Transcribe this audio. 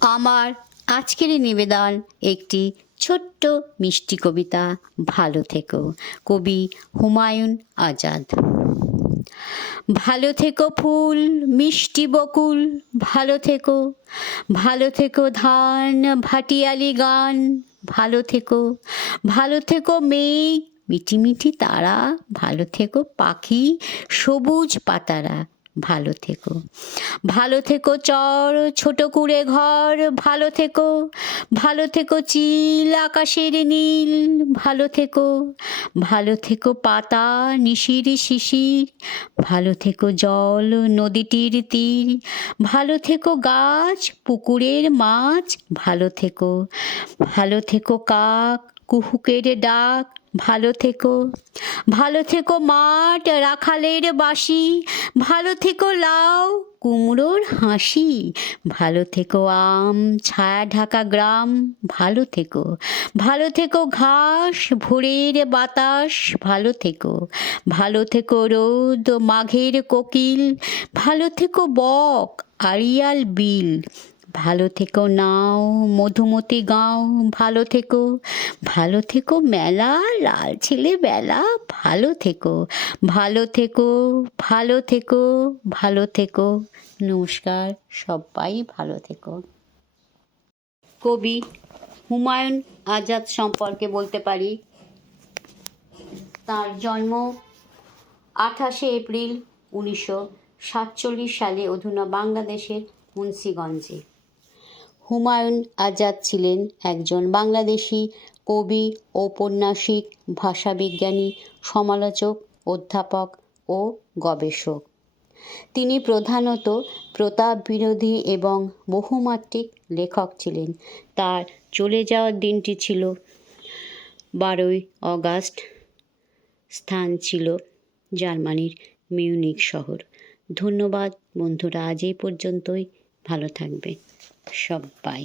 আমার আজকের নিবেদন একটি ছোট্ট মিষ্টি কবিতা, ভালো থেকো। কবি হুমায়ুন আজাদ। ভালো থেকো ফুল মিষ্টি বকুল, ভালো থেকো, ভালো থেকো ধান ভাটিয়ালি গান, ভালো থেকো, ভালো থেকো মেঘ মিটি মিটি তারা, ভালো থেকো পাখি সবুজ পাতারা, ভালো থেকো, ভালো থেকো চর ছোট কুঁড়ে ঘর, ভালো থেকো, ভালো থেকো চিল আকাশের নীল, ভালো থেকো, ভালো থেকো পাতা নিশির শিশির, ভালো থেকো জল নদীটির তীর, ভালো থেকো গাছ পুকুরের মাছ, ভালো থেকো, ভালো থেকো কাক কুহুকের ডাক, ভালো থেকো, ভালো থেকো মাঠ রাখালের বাঁশি, ভালো থেকো লাউ কুমড়োর হাসি, ভালো থেকো আম ছায়া ঢাকা গ্রাম, ভালো থেকো, ভালো থেকো ঘাস ভোরের বাতাস, ভালো থেকো, ভালো থেকো রোদ মাঘের কোকিল, ভালো থেকো বক আড়িয়াল বিল, ভালো থেকো নাও মধুমতি গাঁও, ভালো থেকো, ভালো থেকো মেলা লাল ছেলে বেলা, ভালো থেকো, ভালো থেকো, ভালো থেকো, ভালো থেকো। নমস্কার, সবাই ভালো থেকো। কবি হুমায়ুন আজাদ সম্পর্কে বলতে পারি, তার জন্ম 28শে এপ্রিল 1947 সালে অধুনা বাংলাদেশের মুন্সিগঞ্জে। হুমায়ুন আজাদ ছিলেন একজন বাংলাদেশি কবি, ঔপন্যাসিক, ভাষাবিজ্ঞানী, সমালোচক, অধ্যাপক ও গবেষক। তিনি প্রধানত প্রতাপ বিরোধী এবং বহুমাত্রিক লেখক ছিলেন। তার চলে যাওয়ার দিনটি ছিল 12ই অগাস্ট। স্থান ছিল জার্মানির মিউনিখ শহর। ধন্যবাদ বন্ধুরা, আজ এই পর্যন্তই। ভালো থাকবে সবাই।